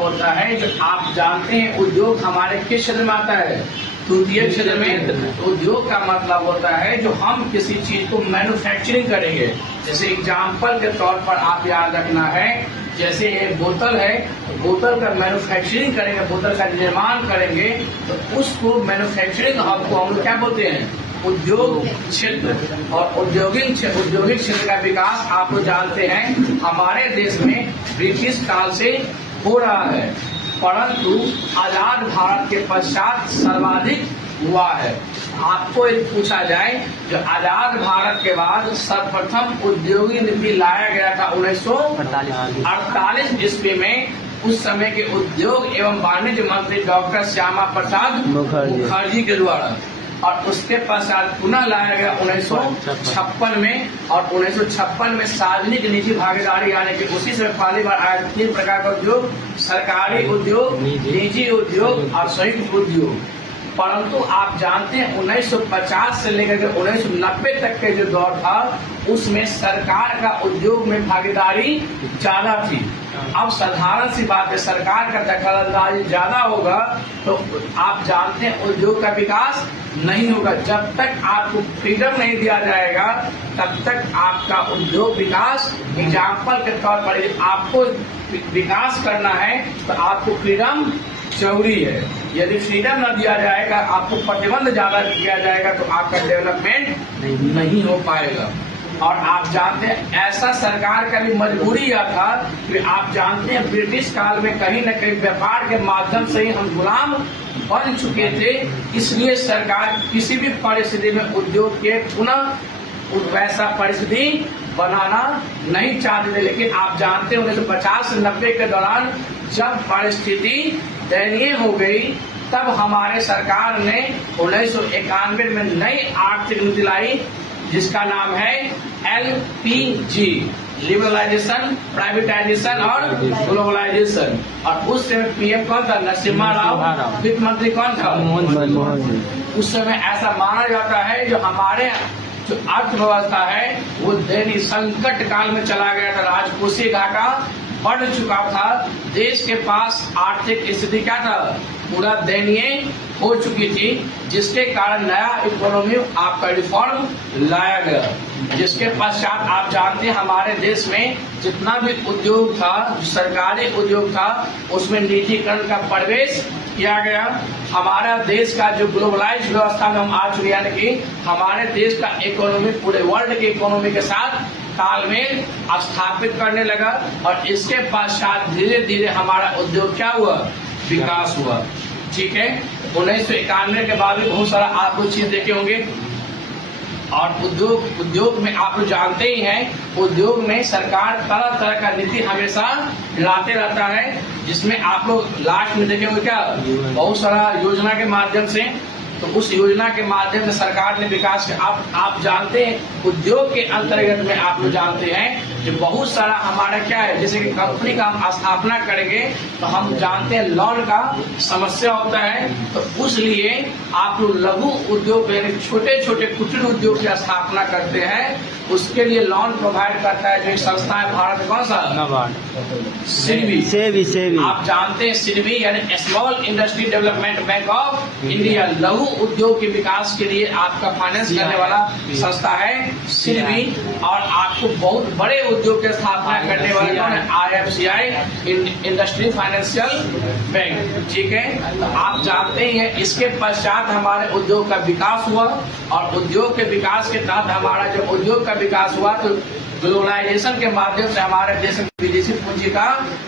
मतलब होता है, जो आप जानते हैं उद्योग हमारे किस क्षेत्र में आता है? तृतीय क्षेत्र में। उद्योग का मतलब होता है जो हम किसी चीज को मैन्युफैक्चरिंग करेंगे। जैसे एग्जाम्पल के तौर पर आप याद रखना है, जैसे एक बोतल है, बोतल का मैन्युफैक्चरिंग करेंगे, बोतल का निर्माण करेंगे, तो उसको मैन्युफैक्चरिंग आपको हम लोग क्या बोलते हैं? उद्योग क्षेत्र। और औद्योगिक क्षेत्र का विकास आप लोग जानते हैं हमारे देश में ब्रिटिश काल से हो रहा है, परंतु आजाद भारत के पश्चात सर्वाधिक हुआ है। आपको एक पूछा जाए, जो आजाद भारत के बाद सर्वप्रथम उद्योगिक नीति लाया गया था 1948 ईस्वी में, उस समय के उद्योग एवं वाणिज्य मंत्री डॉक्टर श्यामा प्रसाद मुखर्जी के द्वारा, और उसके पश्चात पुनः लाया गया 1956 में। और 1956 में सार्वजनिक निजी भागीदारी यानी कि उसी से पहली बार आया 3 प्रकार का उद्योग: सरकारी उद्योग, निजी उद्योग और संयुक्त उद्योग। परंतु आप जानते हैं 1950 से लेकर के 1990 तक के जो दौर था, उसमें सरकार का उद्योग में भागीदारी ज्यादा थी। अब साधारण सी बात है, सरकार का दखलंदाजी ज्यादा होगा तो आप जानते हैं उद्योग का विकास नहीं होगा। जब तक आपको फ्रीडम नहीं दिया जाएगा तब तक आपका उद्योग विकास, एग्जाम्पल के तौर पर आपको विकास करना है तो आपको फ्रीडम जरूरी है। यदि फ्रीडम न दिया जाएगा, आपको प्रतिबंध ज्यादा किया जाएगा तो आपका डेवलपमेंट नहीं हो पाएगा। और आप जानते हैं ऐसा सरकार का भी मजबूरी यह था कि आप जानते हैं ब्रिटिश काल में कहीं न कहीं व्यापार के माध्यम से ही हम गुलाम बन चुके थे, इसलिए सरकार किसी भी परिस्थिति में उद्योग के पुनः वैसा परिस्थिति बनाना नहीं चाहते थे। लेकिन आप जानते हैं 1950 से 90 के दौरान जब परिस्थिति दयनीय हो गई, तब हमारे सरकार ने 1991 में नई आर्थिक नीति लाई, जिसका नाम है LPG, लिबरलाइजेशन, प्राइवेटाइजेशन और ग्लोबलाइजेशन। और उस समय पीएम कौन था? नरसिम्हा राव। वित्त मंत्री कौन था? उस समय ऐसा माना जाता है जो हमारे जो अर्थव्यवस्था है वो दयनीय संकट काल में चला गया था, राजकोषीय घाटा बढ़ चुका था, देश के पास आर्थिक स्थिति क्या था? पूरा दयनीय हो चुकी थी, जिसके कारण नया इकोनॉमी आपका रिफॉर्म लाया गया। जिसके पश्चात आप जानते हैं हमारे देश में जितना भी उद्योग था, सरकारी उद्योग था, उसमें निजीकरण का प्रवेश किया गया। हमारा देश का जो ग्लोबलाइज व्यवस्था में हम आ चुके, यानी कि हमारे देश का इकोनॉमी पूरे वर्ल्ड के इकोनॉमी के साथ तालमेल स्थापित करने लगा। और इसके पश्चात धीरे धीरे हमारा उद्योग क्या हुआ? विकास हुआ। ठीक है, 1991 के बाद भी बहुत सारा आप लोग चीज देखे होंगे। और उद्योग में आप लोग जानते ही हैं, उद्योग में सरकार तरह तरह का नीति हमेशा लाते रहता है, जिसमें आप लोग लास्ट में देखे होंगे क्या? बहुत सारा योजना के माध्यम से। तो उस योजना के माध्यम से सरकार ने विकास किया। आप जानते हैं उद्योग के अंतर्गत में आप लोग जानते हैं कि बहुत सारा हमारा क्या है, जैसे कि कंपनी का हम स्थापना करेंगे तो हम जानते हैं लोन का समस्या होता है, तो उसलिए आप लोग लघु उद्योग यानी छोटे छोटे कुटीर उद्योग की स्थापना करते हैं, उसके लिए लोन प्रोवाइड करता है जो संस्था है भारत, कौन सा? सिडबी। आप जानते हैं सिडबी यानी small industry development bank of India, लघु उद्योग के विकास के लिए आपका फाइनेंस करने वाला संस्था है सिडबी। और आपको बहुत बड़े उद्योग की स्थापना करने वाले कौन है? IFCI, industry financial bank. ठीक है, तो आप जानते हैं इसके पश्चात हमारे उद्योग का विकास हुआ। और उद्योग के विकास के तहत हमारा जब उद्योग का विकास हुआ तो ग्लोबलाइजेशन के माध्यम से हमारे देश में विदेशी पूंजी का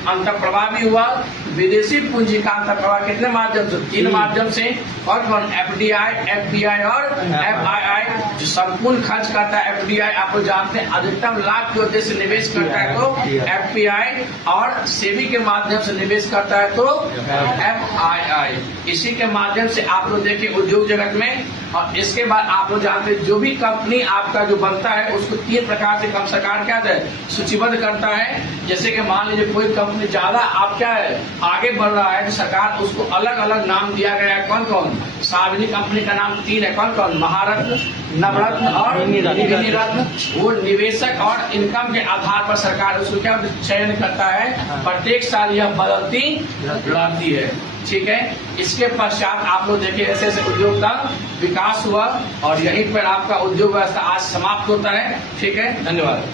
अंतर्प्रवाह भी हुआ। विदेशी पूंजी का अंतर्प्रवाह कितने माध्यम से? 3 माध्यम से। और कौन? FDI, FPI और FII। जो संपूर्ण खर्च करता है FDI, आप लोग जानते हैं अधिकतम लाभ के उद्देश्य से निवेश करता है तो FPI, और सेबी के माध्यम से निवेश करता है तो FII। इसी के माध्यम से आप लोग देखिए उद्योग जगत में। और इसके बाद आप लोग जानते हैं जो भी कंपनी आपका जो बनता है उसको 3 प्रकार से कम से सरकार क्या है सूचीबद्ध करता है। जैसे कि मान लीजिए कोई कंपनी ज्यादा आप क्या है आगे बढ़ रहा है तो सरकार उसको अलग अलग नाम दिया गया है। कौन कौन? सार्वजनिक कंपनी का नाम 3 है। कौन कौन? महारत्न, नवरत्न और निधिरत्न। वो निवेशक और इनकम के आधार पर सरकार उसको क्या चयन करता है, प्रत्येक साल यह बदलती रहती है। ठीक है, इसके पश्चात आप लोग देखिए ऐसे ऐसे उद्योग का विकास हुआ और यहीं पर आपका उद्योग व्यवस्था आज समाप्त होता है। ठीक है, धन्यवाद।